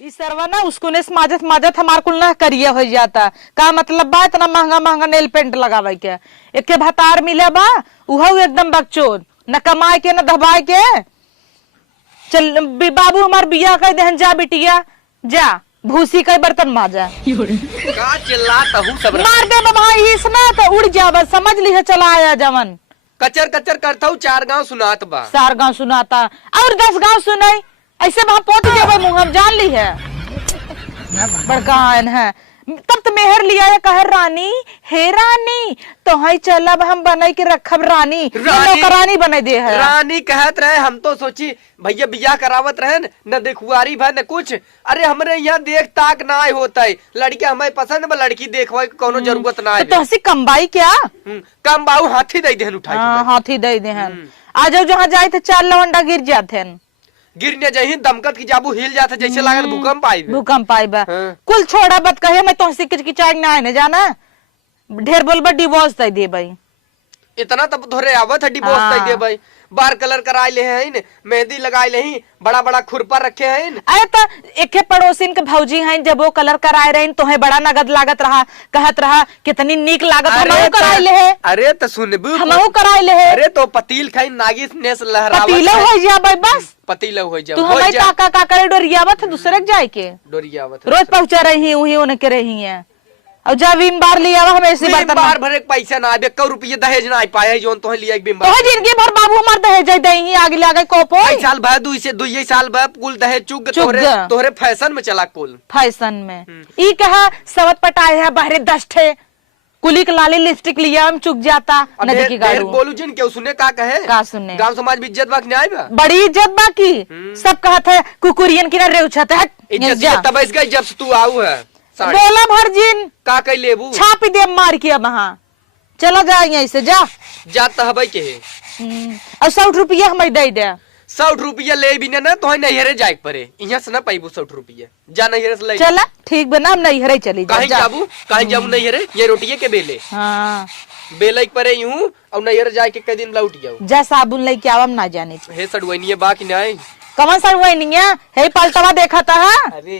इस सरवा ना उसको ने माजत माजत हमार कुल ना करिए हो जाता का मतलब बा इतना महंगा महंगा नेल पेंट लगावे के एक भतार मिले बा उहो एकदम बकचोद न कमाए के न दबाए के। चल बाबू हमार बिया कह देहन जा बिटिया जा भूसी का बर्तन माजा का चिल्लाता हूँ सब मार दे बाबा इसना तो उड़ जाब समझ ली चला आया जवन कचर कचर करता हूँ 4 गांव सुनात बा 4 गांव सुनाता और 10 गांव सुनाई ऐसे वहां पहुंच जाबे मुंह हम जान ली है बड़का है तब तो मेहर लिया है कह रानी हे रानी तो हई चलब हम बनाई के रखब रानी नौकरानी बना दे है रानी कहत रहे हम तो सोची भैया बियाह करावत रहे न देखुआरी भर न कुछ। अरे हमरे यहाँ देख ताक ना आए होता है लड़की हमें पसंद बा लड़की देखवा की कोनो जरूरत ना है तो हसी कमबाई क्या कम बाबू हाथी दे देहन उठा हाथी दे देहन आ जाओ जहाँ जाए थे 4 लवंडा गिर जाते गिरने जही दमकत की जाबू हिल जाता जैसे लागत भूकंप आई बा कुल छोड़ा बत कहे मैं तो किचकिचाई ना है जाना ढेर बोलबा डिवोर्स दे दे भाई इतना तब थोड़े आवत है डिवोर्स दे दे भाई बार कलर कराए ले हैं मेहंदी लगाए ले बड़ा बड़ा खुरपा रखे हैं अरे तो एक पड़ोसिन के भौजी हैं जब वो कलर कराए रहे तो है बड़ा नगद लागत रहा कहत रहा कितनी नीक लागत हमहू कराए ले है। अरे तो सुनबू हमहू कराए ले है। अरे तो पतील खाई नागिस नेस लहरावत पतीला हो जा भाई बस पतीला हो जा तू हमारी काका काका डोरियावत दूसरे जाए के डोरियावत रोज पहुंचा रही हुई उनके रही है और जब विम बार लिया हम ऐसे बार भरे पैसा ना आबे 1 रुपये दहेज ना आ पाए जोन तो लिया एक बिम तो जिंदगी भर बाबू हमार दहेज देही आगे लागे कोपो 1 साल बाद 2 साल बाद कुल दहेज चुग तोहरे फैशन में चला कुल फैशन में ई कहा सवत पटाए है बाहरे 10 ठे कुली के लाली लिपस्टिक लिया हम चुक जाता नदी की गाड़ी बोलू जिन के सुने का कहे का सुने गांव समाज में इज्जत बाकी नहीं बा बड़ी इज्जत बाकी सब कहत है कुकुरियन की ना रेउछत है इज्जत तब इसका जब तू आऊ है बोला भरजिन का कह लेबू छाप दे मार के अब वहाँ चला जा यहीं से जा जाता है भाई के और 100 रुपया हमें दे दे 100 रुपया ले भी ना तो नैहरे जाए पड़े यहाँ से ना पाइबू 100 रुपया जा नैहरे से ले चला ठीक बना हम नैहरे चली कहीं जाबू कहीं जाबू नैहरे ये रोटिये के बेले हाँ बेले परे यूं और नैहरे जाए के कई दिन लौट जाओ जा साबुन लेके आवम ना जाने हे सड़वैनी बाकी नहीं कमन सड़वैनी है पलटवा देखा था अरे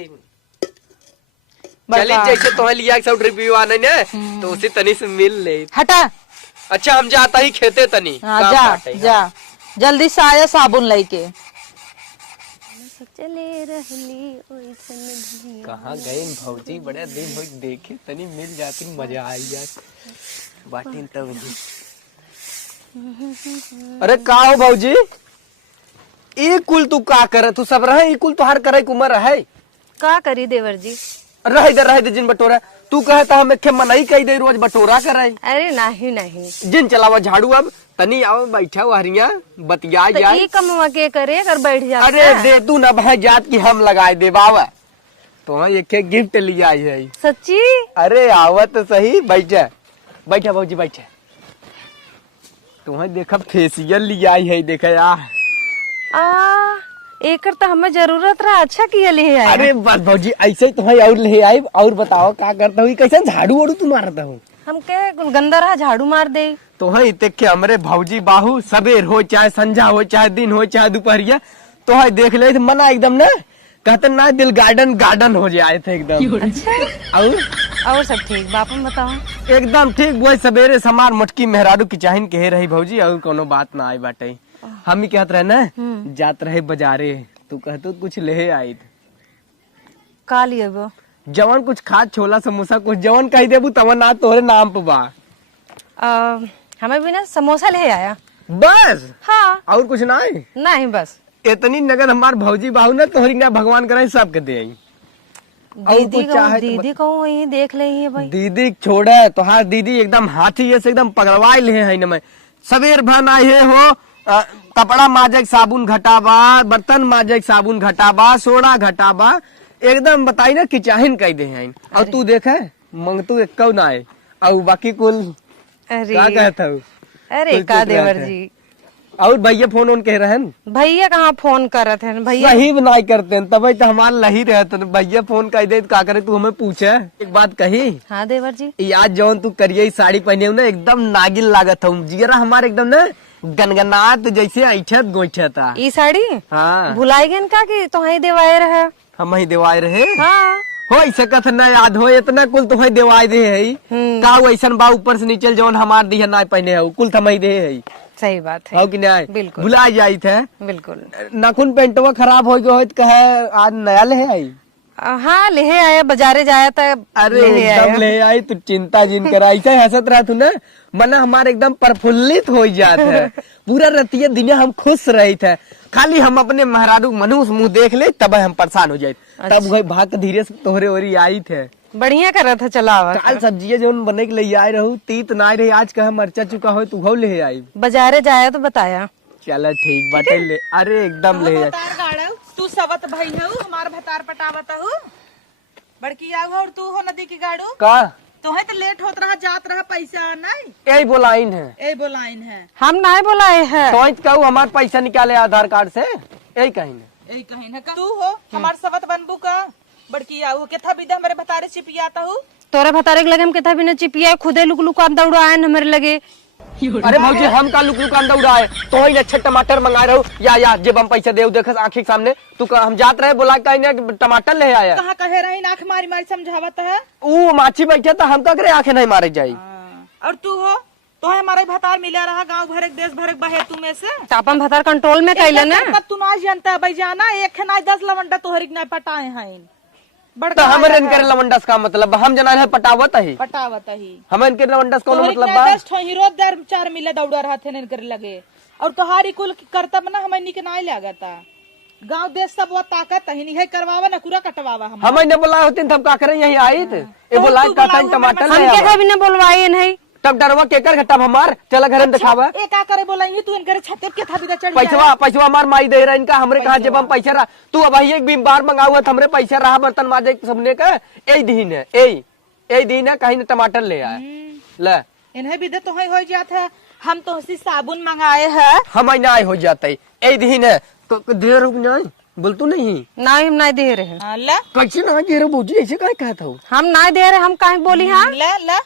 चलिए जैसे तुम्हें लिया 100 रुपया आने ने तो उसी तनी से मिल ले हटा। अच्छा हम जाता ही खेते तनी जा जल्दी से आया साबुन लेके कहाँ गए भौजी बड़े दिन हो देखे तनी मिल जाती मजा आई जाए बाटी तब अरे का हो भौजी ई कुल तू का करे तू सब रहे ई कुल तो हर करे उम्र है का करी देवर जी रह दे जिन बटोरा तू कहता हम एक मनाई कही दे रोज बटोरा कराई। अरे नहीं जिन चलावा झाड़ू अब तनी आओ बैठा हरिया बतिया तो जाए कमवा के करे कर बैठ जा। अरे दे तू न भाई जात की हम लगाए दे बाबा तो एक गिफ्ट लिया है सच्ची। अरे आवत तो सही बैठा बैठा भौजी बैठा तुम्हें देखा फेसियल लिया है देखा यार एकर तो हमें जरूरत रहा अच्छा किया ले आए। अरे बस भौजी ऐसे ही तुम्हें और ले आई और बताओ क्या करता हूँ कैसे झाड़ू वाड़ू तू मारता हूँ हम के गंदा रहा झाड़ू मार दे तो है देख हमरे भौजी बाहू सबेर हो चाहे संझा हो चाहे दिन हो चाहे दोपहरिया तो है देख ले मना एकदम ना कहते ना दिल गार्डन हो जाए थे एकदम। अच्छा और सब ठीक बापन बताओ एकदम ठीक वो सवेरे समार मटकी मेहरारू की चाहिन कहे रही भौजी और कोनो बात ना आई बाटे हम ही कहत रहे ना जात रहे बाजारे तू कहतो कुछ ले आई का लिए वो जवन कुछ खा छोला समोसा कुछ जवन कही देबू तवन ना तोहरे नाम पे बा हमें भी ना समोसा ले आया बस। हाँ और कुछ ना है नहीं बस इतनी नगद हमार भौजी बाहू ना तोहरी ना भगवान करे सबके दे आई दीदी को वही देख ले भाई दीदी छोड़े तो हाँ दीदी एकदम हाथी से एकदम पकड़वाई ले है न सवेर भन आए हो कपड़ा माजे साबुन घटाबा बर्तन माजे साबुन घटाबा सोडा घटाबा एकदम बताई ना कि चाहिन कह दे हैं और तू देखे मंग तू एक ना आए और बाकी कुल क्या कहता हूँ अरे का देवर जी और भैया फोन ऑन कह रहे हैं भैया कहाँ फोन करत है भैया वही बनाई करते हैं तब तो हमारा लही रहते भैया फोन कर दे का करे तू हमें पूछे एक बात कही। हाँ देवर जी आज जौन तू करिए साड़ी पहने हो ना एकदम नागिन लागत हूँ जिगरा हमारे एकदम ना गनगनात जैसे ऐठत गोइठता ई साड़ी हाँ भुलाई गन का कि तो देवाए रहे हम ही देवाए रहे हाँ हो सकत न याद हो इतना कुल तो है देवाए दे है का वैसन बा ऊपर से नीचे जौन हमार दिया ना पहने है कुल थमई दे है सही बात है। हो कि नहीं बिल्कुल। भुला जाई थे बिल्कुल। नाखून पेंटवा खराब हो गयो हो कहे आज नया ले आई हाँ ले आया बाजारे जाया था। अरे एकदम ले आई तू चिंता जिन कर ऐसा हंसत रहा तू ना मना हमारे एकदम प्रफुल्लित हो जात है पूरा रतिया दिन हम खुश रही थे खाली हम अपने महाराजू मनुष्य मुंह देख ले तब हम परेशान हो जाये तब वही भाग धीरे से तोहरे ओरी आई थे बढ़िया कर रहा था चला आवा काल सब्जी जो बने के लिए आए रहू तीत ना रही आज कहा मरचा चुका हो तू ले आई बाजारे जाया तो बताया। चलो ठीक बाटे ले अरे एकदम ले आई तू सवत भाई है हमार भतार पटावत हूँ बड़की आऊ और तू हो नदी की गाड़ू का तो है तो लेट होत रहा जात रहा पैसा नहीं यही बोलाइन है ए बोलाइन है हम नहीं बोलाए हैं तो कहू हमारे पैसा निकाले आधार कार्ड से यही कहीं ए कहीं ना तू हो हमार सवत बनबू का बड़की आऊ के था विदा मेरे भतारे चिपियाता हूँ तोरे भतारे के लगे हम कितना भी न चिपिया खुदे लुक लुक आम दौड़ा आए हमारे लगे। अरे भौजी हम का लुक लुक अंदर उड़ाए तो ही अच्छे टमाटर मंगा रहे हो या जब हम पैसा दे देख आंखी के सामने तू हम जात रहे बोला कहीं टमाटर ले आया कहाँ कहे रही आँख मारी मारी समझावत है वो माछी बैठे तो हम का करे आंखें नहीं मारे जाये और तू हो तो है हमारे भतार मिला रहा गांव भर देश भर बहे तू में से अपन भतार कंट्रोल में कैले ना तू ना जानता है भाई जाना एक ना 10 लवंडा तोहरी ना पटाए हैं तो हमें इनके लवंडस का मतलब हम जना है पटावत ही पटावत ही हमें इनके लवंडस का मतलब हीरो दर 4 मिले दौड़ा रहा थे इनके लगे और तोहारी कुल करतब ना हमें निक ना लागता गांव देश सब वो ताकत ही नहीं करवावा ना पूरा कटवावा हमें ने बोला होती तब का करें यही आई थे ये बोला टमाटर हम के भी न बोलवाए नहीं तब डरवा केकर घटब हमार चला घर में दिखावा ए का करे बोलाएंगे तू इनके छते के था बिदा चढ़ पैसा हमार माई दे रहा इनका हमरे कहा जब हम पैसा रहा तू अब एक भी बार मंगाऊगा हमरे पैसा रहा बर्तन माजे सबने का यही दिन है यही दिन है कहीं न टमाटर ले आए ले इन्हें भी तो हो जाता है हम तो उसी साबुन मंगाए हैं हम ना हो जाते यही दिन है तो देर नहीं बोल तू नहीं नहीं हम नहीं दे रहे कैसे ना दे रहे बूझी ऐसे कहा कहता हूँ हम नहीं दे रहे हम कहीं बोली हाँ ला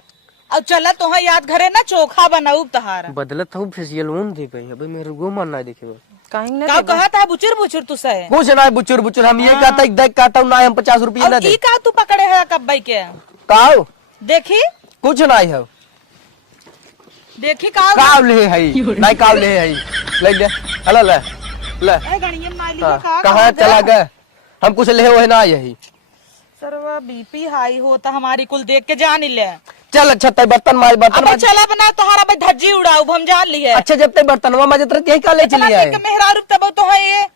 और चला तो याद घरे ना चोखा बनाऊ तहार बदलत हूँ फेसियल ओन दे गई अभी मेरे गो मन ना देखे कहीं का कहा था बुचुर बुचुर तू से कुछ ना बुचुर बुचुर हम ये कहता देख कहता हूँ ना हम 50 रुपया ना दे का तू पकड़े है कब्बई के काव देखी कुछ ना है देखी काव काव ले है नहीं काव ले है ले ले हेलो ले ले कहाँ चला गए हम कुछ ले हुए ना यही सरवा बीपी हाई होता हमारी कुल देख के जान ले चल अच्छा तय बर्तन मार बर्तन अब चला बना तोहरा भाई धज्जी उड़ाऊ हम जान लिए अच्छा जब तक बर्तनवा मजत रहती है का ले चली आए मेहरारू तब तो है ये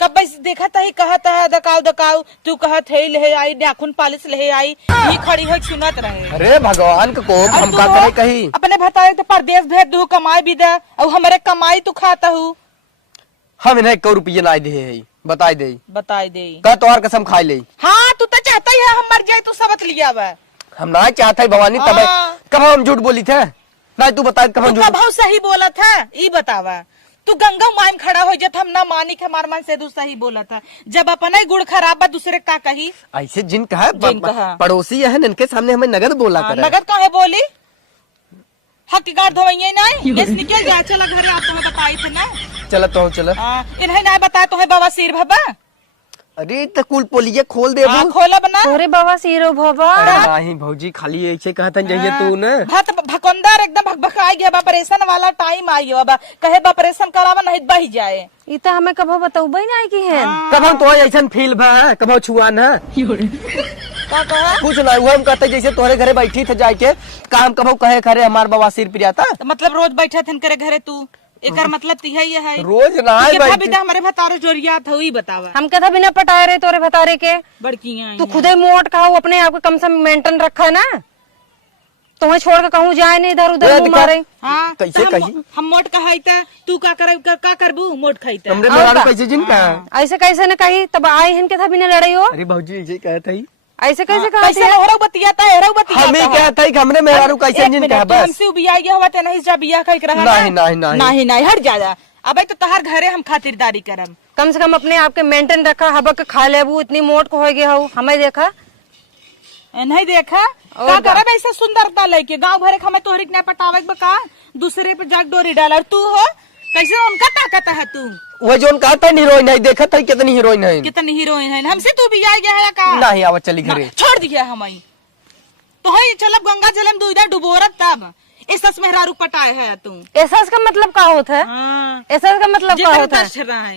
कब देखा था ही कहता है दकाऊ दकाऊ तू कहत है ले आई नाखून पालिश ले आई ये खड़ी हो सुनत रहे अरे भगवान का कोप हम का करे कहीं अपने भताए तो परदेश भेज दू कमाई भी दे और हमारे कमाई तू खाता हूँ हम इन्हें 1 रुपया ना दे है बताई दे का तोहार कसम खाई ले हाँ तू तो चाहता ही है हम मर जाए तू सबक लिया हुआ हम ना चाहते भवानी तब कब हम झूठ बोली थे ना तू बता कब हम झूठ सही बोला था ये बतावा तू गंगा मायम खड़ा हो जाता हम ना मानी के हमार मन से तू सही बोला था जब अपना ही गुड़ खराब बा दूसरे का कही ऐसे जिन कहा पड़ोसी है इनके सामने हमें नगद बोला कर नगद कहे बोली हक गाड़ धोइए नहीं बस निकल जा चला घरे आप तुम्हें बताई थे ना चलो तो चलो इन्हें ना बताया तुम्हें बाबा सिर भबा अरे तो कुल पोलिये खोल दे खोला बना तोरे बाबा सिरो भवा नहीं भौजी खाली ऐसे कहता जाइए तू न भकंदर एकदम भकभकाई गया ऑपरेशन वाला टाइम आई अब कहे ऑपरेशन करावा नहीं बही जाए ये तो हमें कब बताऊ नहीं की है कब हम तो ऐसा फील भा कब छुआ न कुछ ना हुआ हम कहते जैसे तोहरे घरे बैठी थे जाके काम कब कहे खरे हमार बाबा सिर पिरियाता मतलब रोज बैठे थे करे घरे तू एक मतलब यही है रोज ना हमारे भतारे जोरिया था वही बतावा हम कथा बिना पटाए रहे तोरे भतारे के बड़की तू खुदे मोट खाओ अपने आप को कम से मेंटेन रखा है ना तुम्हें छोड़ के कहूँ जाए नहीं इधर उधर मारे हाँ कैसे कही हम मोट कहा तू का करबू मोट खाई कैसे जिनका ऐसे कैसे न कही तब आए हैं कथा बिना लड़ाई हो अरे भौजी ऐसे कहता ही ऐसे कैसे कहा हमें कहता है हमरे मेहरारू कैसे जिनका बस हमसे बिया गया हुआ ते नहीं जा बिया कह रहा नहीं हट जा अबे तो तहार घरे हम खातिरदारी करम कम से कम अपने आप के मेंटेन रखा हवा के खा लेबू इतनी मोट को हो गया हो हमें देखा नहीं देखा का करब ऐसा सुंदरता लेके गांव भरे हमें तोहरी न पटावे का दूसरे पे जाग डोरी डाल और तू हो कैसे उनका ताकत है तू वो जोन कहता है हीरोइन है, देखा था कितनी हीरोइन है। कितनी हीरोइन है, हमसे तू भी आ गया है का? नहीं आवत चली घरे, छोड़ दिया हम तो है चलब गंगा जलम दूधा डुबोरत तब एसस मेहरारू पटाए है तू। एहसास का मतलब का होता है? हाँ। एहसास का मतलब का होता है?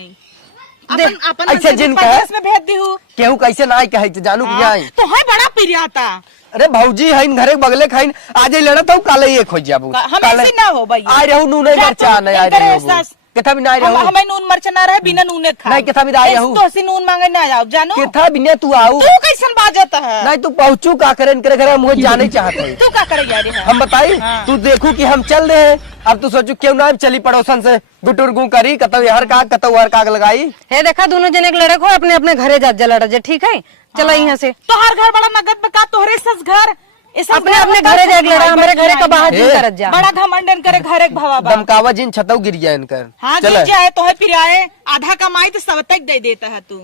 अपन ऐसे जिनका है में भेज दी हूँ केहू कैसे ना कहे जानू कि आई तो है बड़ा पिरियाता। अरे भौजी है घरे बगले खाइन आज लड़ा था काले ये खोज जाबू हम ऐसे ना हो भाई आ रहू नून मरचा नहीं आ रहू केथा भी ना रहू हमें नून मरचा ना रहे बिना नूने खा नहीं केथा भी आ रहू तो सी नून मांगे ना जाओ जानू केथा बिना तू आऊ तू कैसन बाजत है? नहीं तू पहुंचू का करे इनके घरे मुझे जाने चाहते है तू का करे यार हम बताई तू देखू कि हम चल रहे हैं अब तू सोचू क्यों ना चली पड़ोसन से गुटुरगू करी कतौ हर काग कतौ हर काग लगाई है। देखा दोनों जने एक लड़क हो अपने अपने घरे जा लड़ा जा ठीक है। चलो यहाँ से तो हर घर बड़ा नगद में का तोहरे सस घर अपने अपने घरे जा लड़ा हमारे घरे का बाहर जी करत जा बड़ा घमंडन करे घरे भवा बा दमकावा जिन छतौ गिर जाए इनकर हाँ गिर जाए तो है फिर आए आधा कमाई तो सब तक दे देता है तू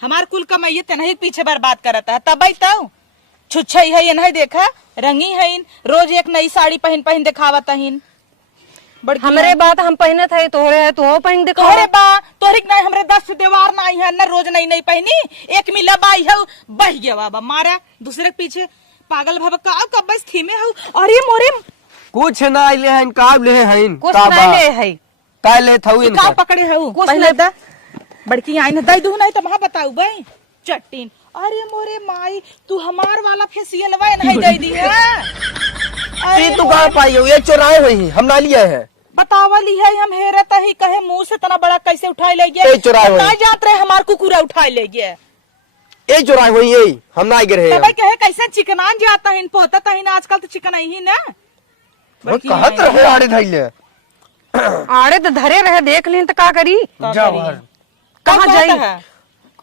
हमार कुल कमाइए तेनही पीछे बर्बाद करता है तब तो छुच्छई है ये नहीं देखा रंगी है रोज एक नई साड़ी पहन पहन दिखावत है हमरे बात हम पहने थे तोहरे है तो पहन देखो तोहरे बा तोहरी नहीं हमरे 10 देवार नहीं है न रोज नई नई पहनी एक मिला बाई है बह गया बाबा मारा दूसरे के पीछे पागल भव का कब बस थीमे हो अरे मोरे कुछ ना ले हैं काब ले हैं कुछ नहीं ले है का ले थऊ का इनका पकड़े हो कुछ पहले नहीं। दा बड़की आई न दई दू नहीं तो वहां बताऊ भाई चट्टीन अरे मोरे माई तू हमार वाला फेसियल वा नहीं दे दी है ये तू कहां पाई हो ये चोराए हुई हम ना लिए है बतावली है हम हेरत ही कहे मुंह से तना बड़ा कैसे उठाई ले गया ए चुराए हुई। ना जात रहे हमार कुकुरा उठाई ले गया ये चोराए हुई ये हम ना गिरे तो भाई कहे कैसे चिकनान जाता है पोता ही ना आजकल तो चिकन ही ना कहत रहे आड़े धइले आड़े तो धरे रहे देख ली तो का करी जबर कहाँ जाई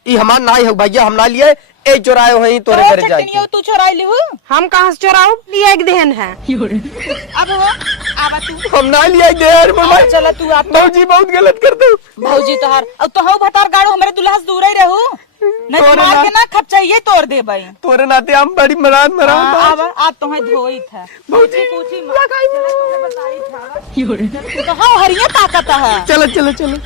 ई हमार नाई है भैया हम ना लिए ए चोराए हुई तोरे घर जाए चटनियो तू चुराई लिहू हम कहाँ से चोराऊ लिए एक देहन है अब हो आवा तू हम ना लिए देर अब चला तू आप भौजी बहुत गलत कर दो भौजी तोहार अब तो हऊ भतार गाड़ो हमारे दुल्हा से दूर ही रहू नहीं तो मार के ना खप चाहिए तोड़ दे भाई तोरे नाते हम बड़ी मरान अब आप तुम्हें धोई था भौजी पूछी बताई था तो हाँ हरिया ताकत है चलो चलो चलो